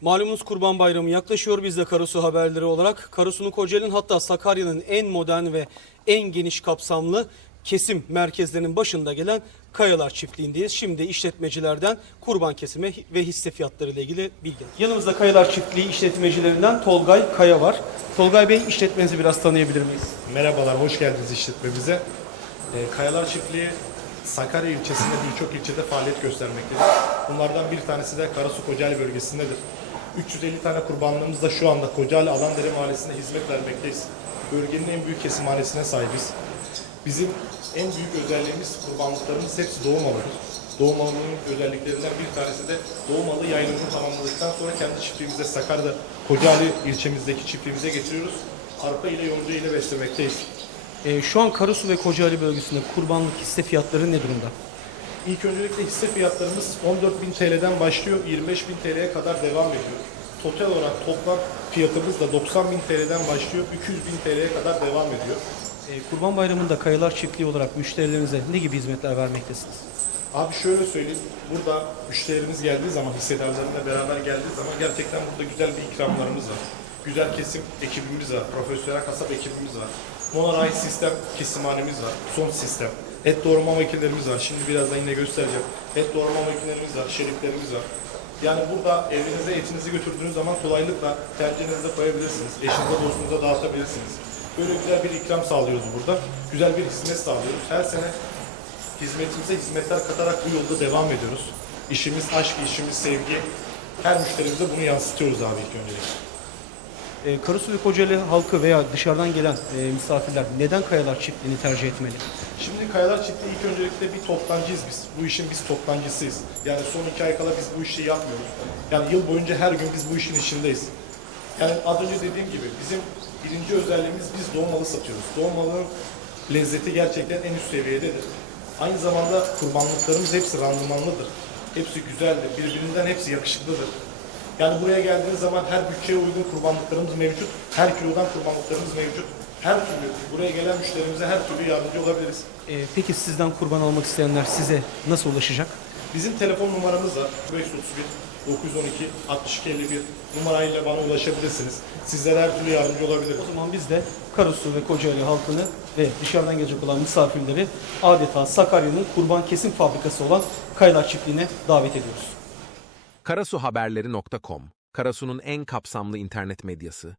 Malumunuz Kurban Bayramı yaklaşıyor. Biz de Karasu haberleri olarak Karasu'nun Kocaeli'nin hatta Sakarya'nın en modern ve en geniş kapsamlı kesim merkezlerinin başında gelen Kayalar Çiftliği'ndeyiz. Şimdi işletmecilerden kurban kesime ve hisse fiyatları ile ilgili bilgi. Yanımızda Kayalar Çiftliği işletmecilerinden Tolgay Kaya var. Tolgay Bey işletmenizi biraz tanıyabilir miyiz? Merhabalar, hoş geldiniz işletmemize. Ee, Kayalar Çiftliği Sakarya ilçesinde birçok ilçede faaliyet göstermektedir. Bunlardan bir tanesi de Karasu Kocaeli bölgesindedir. 350 tane kurbanlığımız da şu anda Kocaeli Alandere Mahallesi'nde hizmet vermekteyiz. Bölgenin en büyük kesimhanesine sahibiz. Bizim en büyük özelliğimiz kurbanlıklarımız hepsi doğum malıdır. Doğum malının özelliklerinden bir tanesi de doğum malı yayınını tamamladıktan sonra kendi çiftliğimize Sakarya'da Kocaeli ilçemizdeki çiftliğimize getiriyoruz. Arpa ile yonca ile beslemekteyiz. Ee, şu an Karasu ve Kocaeli bölgesinde kurbanlık hisse fiyatları ne durumda? İlk öncelikle hisse fiyatlarımız 14.000 TL'den başlıyor, 25.000 TL'ye kadar devam ediyor. Total olarak toplam fiyatımız da 90.000 TL'den başlıyor, 200.000 TL'ye kadar devam ediyor. Ee, Kurban Bayramı'nda Kayalar Çiftliği olarak müşterilerinize ne gibi hizmetler vermektesiniz? Abi şöyle söyleyeyim, burada müşterimiz geldiği zaman, hissedarlarıyla beraber geldiği zaman gerçekten burada güzel bir ikramlarımız var. Güzel kesim ekibimiz var, profesyonel kasap ekibimiz var. Monoray sistem kesimhanemiz var, son sistem. Et doğrama makinelerimiz var, şimdi birazdan yine göstereceğim. Et doğrama makinelerimiz var, şeriflerimiz var. Yani burada evinize etinizi götürdüğünüz zaman kolaylıkla tencerenize koyabilirsiniz. Eşinize dostunuza dağıtabilirsiniz. Böyle güzel bir ikram sağlıyoruz burada. Güzel bir hizmet sağlıyoruz. Her sene hizmetimize hizmetler katarak bu yolda devam ediyoruz. İşimiz aşk, işimiz sevgi. Her müşterimize bunu yansıtıyoruz abi ilk öncelikle. Ee, Karasu ve Kocaeli halkı veya dışarıdan gelen e, misafirler neden Kayalar Çiftliği'ni tercih etmeli? Şimdi Kayalar Çiftliği ilk öncelikle bir toptancıyız biz. Bu işin biz toptancısıyız. Yani son iki ay kala biz bu işi yapmıyoruz. Yani yıl boyunca her gün biz bu işin içindeyiz. Yani az önce dediğim gibi bizim birinci özelliğimiz biz doğum malı satıyoruz. Doğum malının lezzeti gerçekten en üst seviyededir. Aynı zamanda kurbanlıklarımız hepsi randımanlıdır. Hepsi güzeldir. Birbirinden hepsi yakışıklıdır. Yani buraya geldiğiniz zaman her bütçeye uygun kurbanlıklarımız mevcut. Her kilodan kurbanlıklarımız mevcut. Her türlü buraya gelen müşterimize her türlü yardımcı olabiliriz. Ee, peki sizden kurban almak isteyenler size nasıl ulaşacak? Bizim telefon numaramız var. 531 912 62 51 numarayla bana ulaşabilirsiniz. Sizlere her türlü yardımcı olabilirim. O zaman biz de Karasu ve Kocaeli halkını ve dışarıdan gelecek olan misafirleri adeta Sakarya'nın kurban kesim fabrikası olan Kayalar Çiftliği'ne davet ediyoruz. Karasuhaberleri.com, Karasu'nun en kapsamlı internet medyası,